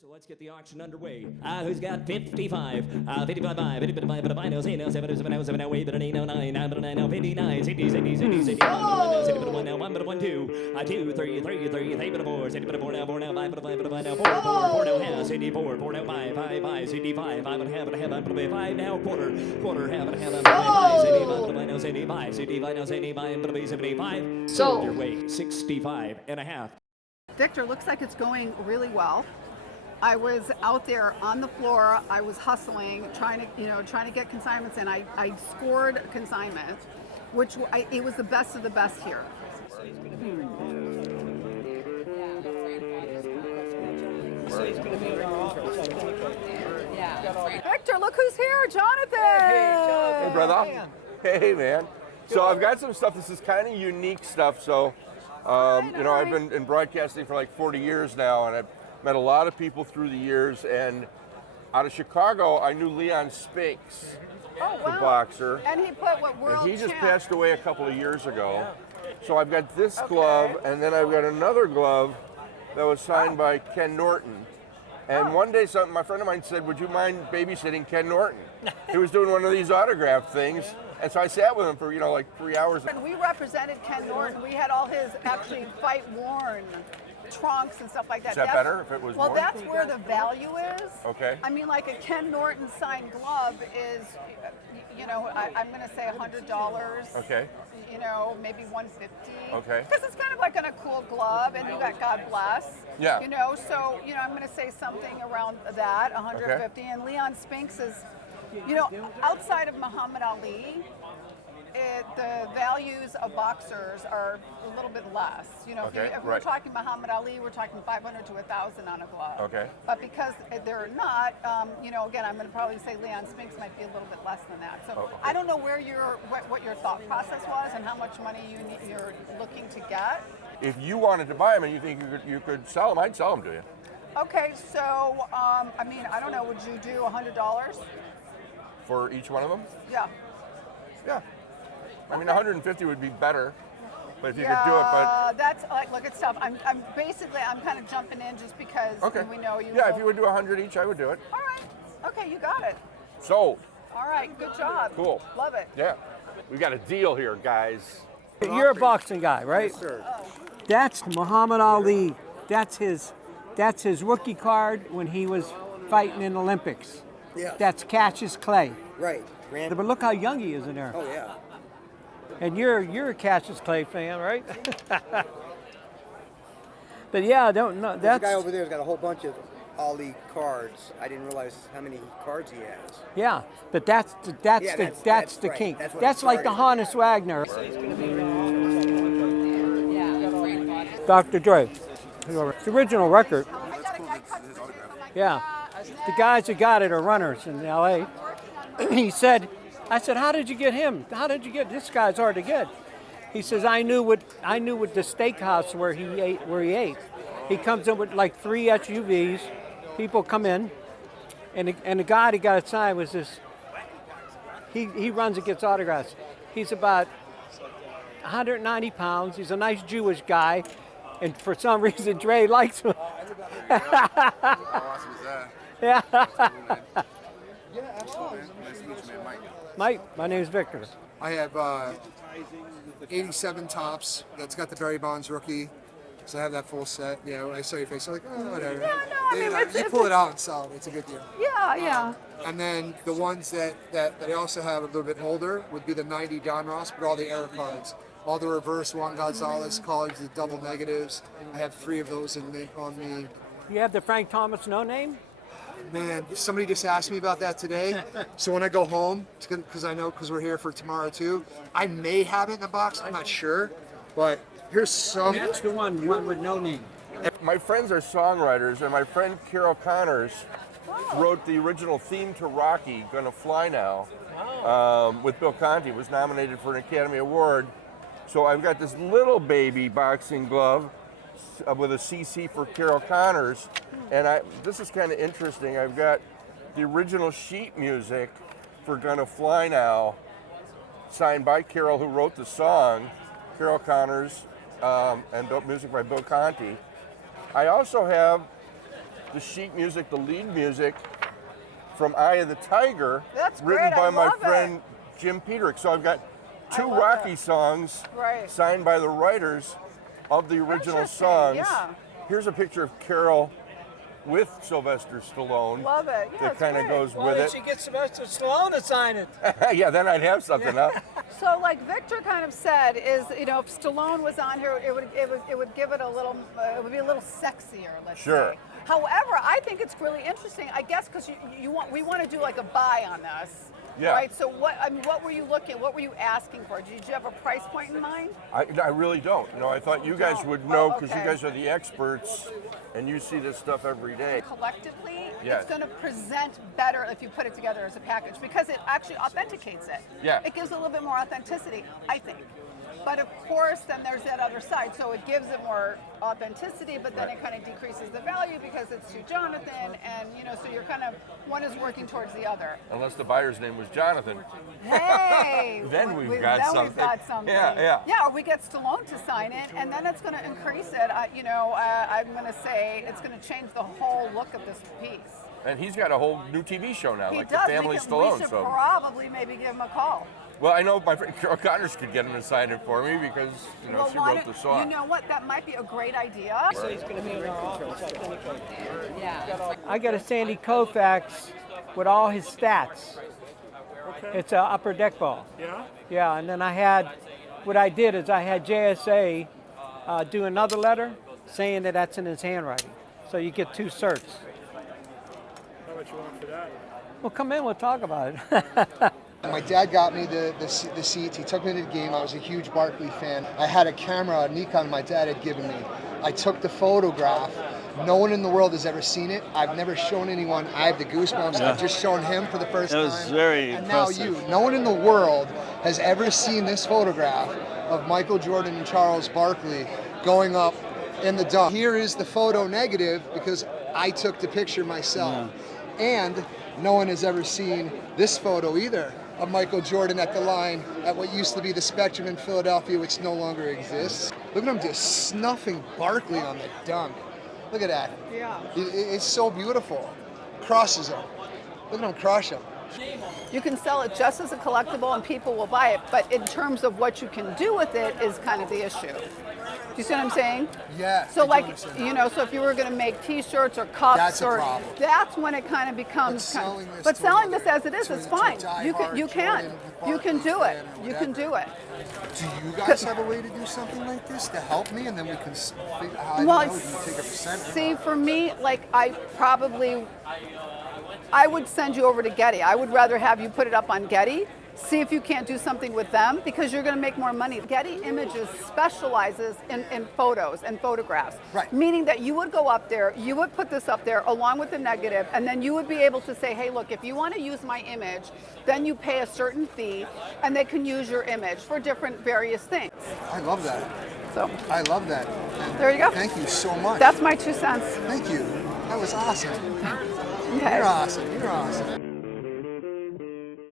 So let's get the auction underway. Who's got 55? 55 by 55, but I know, say no, 7, 7, 7, 8, but 8, 9, 9, but 9, 59, 60, 60, 60, 60, 1, now 1, but 1, 2, 2, 3, 3, 3, 3, but 4, 60, but 4 now, 4 now, 5, but 5, but 5 now, 4, 4, 4 now, half, 64, 4 now, 5, 5, 5, 65, 5 and a half, but 5 now, quarter, half and a half, 5, 75, but 5 now, 75, 75 now, 75, but 75. So your way, 65 and a half. Victor, looks like it's going really well. I was out there on the floor. I was hustling, trying to get consignments in. I scored consignments, which it was the best of the best here. Victor, look who's here, Jonathan. Hey, brother. Hey, man. So I've got some stuff. This is kind of unique stuff. So, I've been in broadcasting for like 40 years now, and I've met a lot of people through the years. And out of Chicago, I knew Leon Spinks, the boxer. And he put what world And he just champ. passed away a couple of years ago. So I've got this glove, and then I've got another glove that was signed by Ken Norton. And one day, my friend of mine said, "Would you mind babysitting Ken Norton?" He was doing one of these autograph things. And so I sat with him for, like 3 hours. When we represented Ken Norton, we had all his actually fight-worn trunks and stuff like that. Is that better if it was Well, worn? that's where the value is. Okay. I mean, like a Ken Norton signed glove is, I'm going to say $100. Okay. Maybe $150. Okay. Because it's kind of like a cool glove, and you got God bless. Yeah. So I'm going to say something around that, $150. Okay. And Leon Spinks is, outside of Muhammad Ali, the values of boxers are a little bit less. If we're talking Muhammad Ali, we're talking $500 to $1,000 on a glove. Okay. But because they're not, again, I'm going to probably say Leon Spinks might be a little bit less than that. So okay. I don't know what your thought process was and how much money you're looking to get. If you wanted to buy them and you think you could sell them, I'd sell them to you. Okay, so I don't know. Would you do $100? For each one of them? Yeah. Yeah. I mean, 150 would be better, but if you could do it, Yeah, that's look, it's tough. I'm kind of jumping in just because we know you. Yeah, if you would do 100 each, I would do it. All right. Okay, you got it. Sold. All right, good job. Cool. Love it. Yeah. We got a deal here, guys. You're a boxing guy, right? Yes, sir. That's Muhammad Ali. That's his rookie card when he was fighting in the Olympics. Yeah. That's Cassius Clay. Right. But look how young he is in there. Oh yeah. And you're a Cassius Clay fan, right? But yeah, I don't know. There's a guy over there who's got a whole bunch of Ali cards. I didn't realize how many cards he has. Yeah, but that's the right. king. That's what That's it like the started. Hannes Wagner. Dr. Dre. It's the original record. Yeah. The guys who got it are runners in LA. I said, how did you get him? How did you get this guy's hard to get? He says, I knew what the steakhouse where he ate. He comes in with like 3 SUVs. People come in, and the guy that got it signed was this. He runs and gets autographs. He's about 190 pounds. He's a nice Jewish guy, and for some reason Dre likes him. How awesome is that? Yeah. Yeah, absolutely. Nice to meet you, man. Mike. Mike, my name's Victor. I have 87 tops. That's got the Barry Bonds rookie. So I have that full set. I saw your face. I'm like, oh, whatever. Yeah, no, I mean, you pull it out and sell it. It's a good deal. Yeah. And then the ones that I also have a little bit older would be the 90 Don Ross, but all the error cards. All the reverse Juan Gonzalez cards, the double negatives. I have 3 of those on me. You have the Frank Thomas no name? Man, somebody just asked me about that today. So when I go home, because we're here for tomorrow too, I may have it in the box. I'm not sure, but here's some. That's the one with no name. My friends are songwriters, and my friend Carol Connors wrote the original theme to Rocky, Gonna Fly Now, with Bill Conti. Was nominated for an Academy Award. So I've got this little baby boxing glove with a CC for Carol Connors, and this is kind of interesting. I've got the original sheet music for Gonna Fly Now, signed by Carol, who wrote the song, Carol Connors, and music by Bill Conti. I also have the sheet music, the lead music from Eye of the Tiger, That's written great. by I my love friend Jim Peterick. So I've got two love Rocky it. songs Right. signed by the writers of the original Interesting, songs. yeah. Here's a picture of Carol with Sylvester Stallone. Love it. Yeah, that it's kind of great. goes Why with did it. she get Sylvester Stallone to sign it? Yeah, then I'd have something, huh? So, like Victor kind of said, is if Stallone was on here, it would give it a little, it would be a little sexier. Let's Sure. say. However, I think it's really interesting. I guess because we want to do like a buy on this. Yeah. Right. So what were you looking? What were you asking for? Did you have a price point in mind? I really don't. I thought you guys would Oh, know because okay. you guys are the experts and you see this stuff every day. Collectively, Yes. it's going to present better if you put it together as a package because it actually authenticates it. Yeah. It gives a little bit more authenticity, I think. But of course, then there's that other side. So it gives it more authenticity, but then it kind of decreases the value because it's to Jonathan, and so you're kind of one is working towards the other. Unless the buyer's name was Jonathan. Hey, Then we've got something. We've got something. Yeah. Yeah, or we get Stallone to sign it, and then it's going to increase it. I'm going to say it's going to change the whole look of this piece. And he's got a whole new TV show now, He like does. the Family We Stallone. should So, probably maybe give him a call. well, I know my friend Carol Connors could get him to sign it for me because she why wrote the don't- song. You know what? That might be a great idea. So he's going to be in our office. Authenticate. Yeah. I got a Sandy Koufax with all his stats. Okay. It's an upper deck ball. Yeah? Yeah, and then I had JSA do another letter saying that that's in his handwriting. So you get two certs. How much you want for that? Well, come in, we'll talk about it. My dad got me the seats. He took me to the game. I was a huge Barkley fan. I had a camera, a Nikon my dad had given me. I took the photograph. No one in the world has ever seen it. I've never shown anyone. I have the goosebumps. Yeah. I've just shown him for the first time. That was very And impressive. now you. No one in the world has ever seen this photograph of Michael Jordan and Charles Barkley going up in the dunk. Here is the photo negative because I took the picture myself. And no one has ever seen this photo either of Michael Jordan at the line at what used to be the Spectrum in Philadelphia, which no longer exists. Look at him just snuffing Barkley on the dunk. Look at that. Yeah. It's so beautiful. Crosses him. Look at him crush him. You can sell it just as a collectible and people will buy it, but in terms of what you can do with it is kind of the issue. Do you see what I'm saying? Yeah. So I do like, understand. so if you were going to make T-shirts or cups, That's a or problem. that's when it kind of becomes. But selling this to as it is, to- it's to fine. a You can, diehard you can, Jordan you can do Barkley it. fan or You can do it. Do you guys have a way to do something like this to help me, and then we can figure out how Well, do you take a percent? see, for me, like I would send you over to Getty. I would rather have you put it up on Getty. See if you can't do something with them because you're going to make more money. Getty Images specializes in photos and photographs. Right. Meaning that you would go up there, you would put this up there along with the negative, and then you would be able to say, hey, look, if you want to use my image, then you pay a certain fee, and they can use your image for different various things. I love that. So I love that. And there you go. Thank you so much. That's my 2 cents. Thank you. That was awesome. Okay. You're awesome. You're awesome.